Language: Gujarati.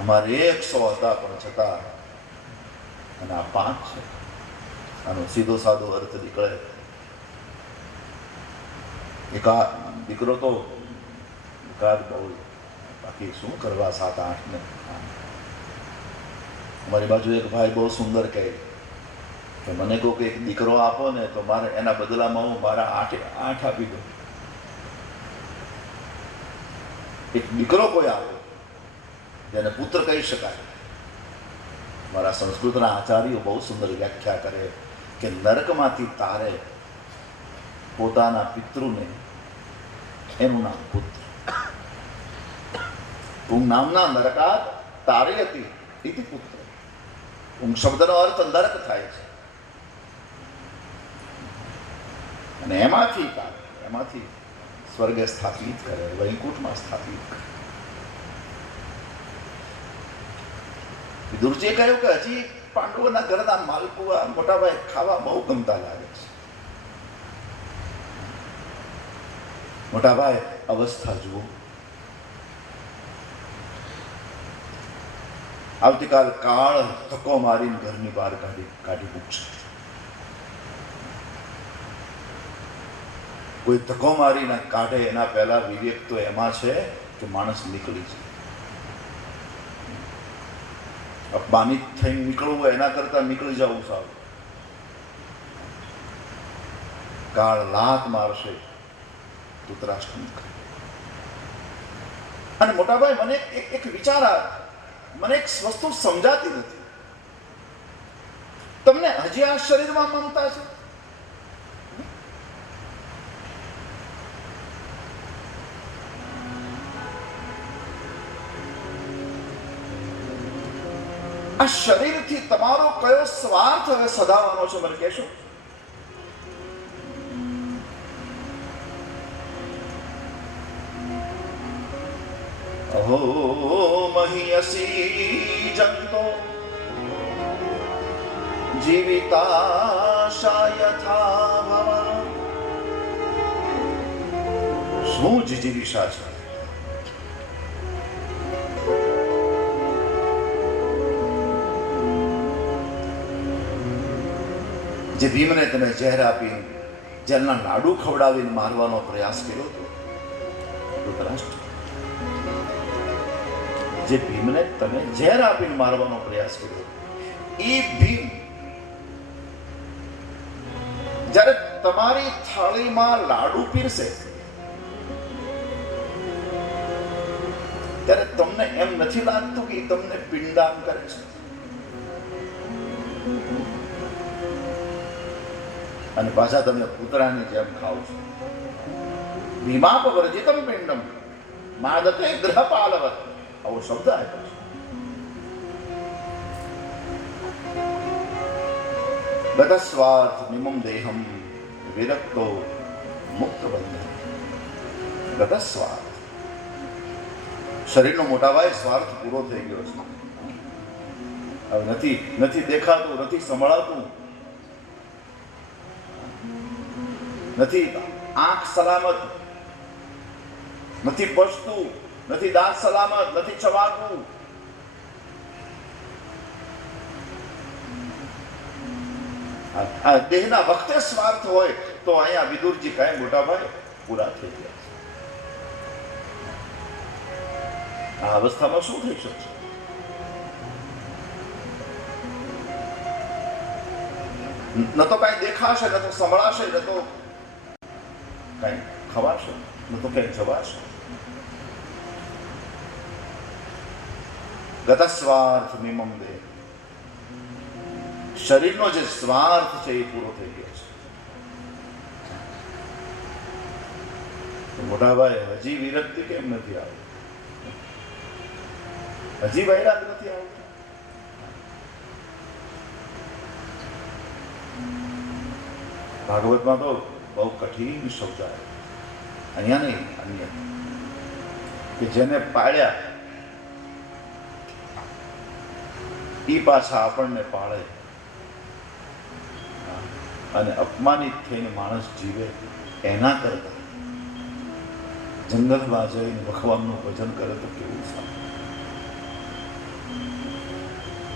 અમારે 100 હતા પણ છતાં, અને આ 5 છે. આનો સીધો સાદો અર્થ નીકળે, એકાદ દીકરો તો એકાદ બહુ, બાકી શું કરવા 7-8 ને. અમારી બાજુ એક ભાઈ બહુ સુંદર કહે કે મને કોઈક એક દીકરો આપો ને તો મારે એના બદલામાં હું મારા 8 આપી દઉં. એક દીકરો કોઈ આપો જેને પુત્ર કહી શકાય. મારા સંસ્કૃતના આચાર્યો બહુ સુંદર વ્યાખ્યા કરે કે નરકમાંથી તારે પોતાના પિતૃને, એનું નામ પુત્ર. પું નામના નરકાત તારયતિ ઇતિ પુત્ર. પું શબ્દનો અર્થ નરક થાય છે, અને એમાંથી સ્વર્ગે સ્થાપિત કરે, વૈકુંઠમાં સ્થાપિત કરે. વિદુરજીએ કહ્યું કે હજી પાંડવોના ઘરના માલપુઆ મોટાભાઈ ખાવા બહુ ગમતા લાગે છે. મોટાભાઈ અવસ્થા જુઓ. આવતીકાલ કાળ ધક્કો મારીને ઘરની બહાર કાઢી મૂકશે. કોઈ ધક્કો મારીને કાઢે એના પહેલા વિવેક તો એમાં છે કે માણસ નીકળી જાય. અપમાનિત થઈને નીકળવું એના કરતા નીકળી જવું સારું. કાળ લાત મારશે ધૃતરાષ્ટ્ર. અને મોટાભાઈ મને એક વિચાર આવે, મને એક વસ્તુ સમજાતી નથી. તમને હજી આ શરીરમાં મમતા છે? આ શરીરથી તમારો કયો સ્વાર્થ હવે સધાવવાનો છે, મને કહેશો? અહો મહિયસી જંતો જીવિતાશા યથા ભવ. શું જીજીવિષા છે? જે ભીમને તમે ઝેર આપીને, જેલના લાડુ ખવડાવીને મારવાનો પ્રયાસ કર્યો હતો ધૃતરાષ્ટ્ર, જે ભીમને તમે ઝેર આપીને મારવાનો પ્રયાસ કર્યો, એ ભીમ જ્યારે તમારી થાળીમાં લાડુ પીરસે ત્યારે તમને એમ નથી લાગતું કે તમને પિંડાન કરે છે? અને પાછા તમે કૂતરાની જેમ ખાવ છો. ભીમાપ વર્જિતમ પિંડમ માદતે ગ્રહપાલવત, આવો શબ્દ આપ્યો છે. ગતસ્વાર્થ નિમમ દેહમ વિરક્તો મુક્ત બંધન. ગતસ્વાર્થ, શરીરનો મોટાભાઈ સ્વાર્થ પૂરો થઈ ગયો છે. હવે નથી દેખાતું, નથી સંભળાતું, નથી આંખ સલામત, નથી પચતું, નથી દાંત સલામત, નથી ચવાતું. આ દેહના વખતે સ્વાર્થ હોય તો અહીંયા વિદુરજી કહે મોટાભાઈ પૂરા થઈ ગયા. આ અવસ્થામાં શું થઈ શકશે? ન તો કઈ દેખાશે, ન તો સંભળાશે, ન તો કઈ ખવાશે, ન તો કઈ જવાશે. ગતસ્વાર્થ નિમમ દેહ, શરીરનો જે સ્વાર્થ છે એ પૂરો થઈ ગયો છે. મોટાભાઈ હજી વિરક્તિ કેમ નથી આવી? હજી વૈરાગ નથી આવતો? ભાગવતમાં તો બહુ કઠિન શબ્દ આવે, અહીંયા નહીં, અન્ય, કે જેને પાળ્યા એ પાછા આપણને પાળે, અને અપમાનિત થઈને માણસ જીવે એના કરતા જંગલમાં જઈને ભગવાનનું ભજન કરે તો કેવું સારું.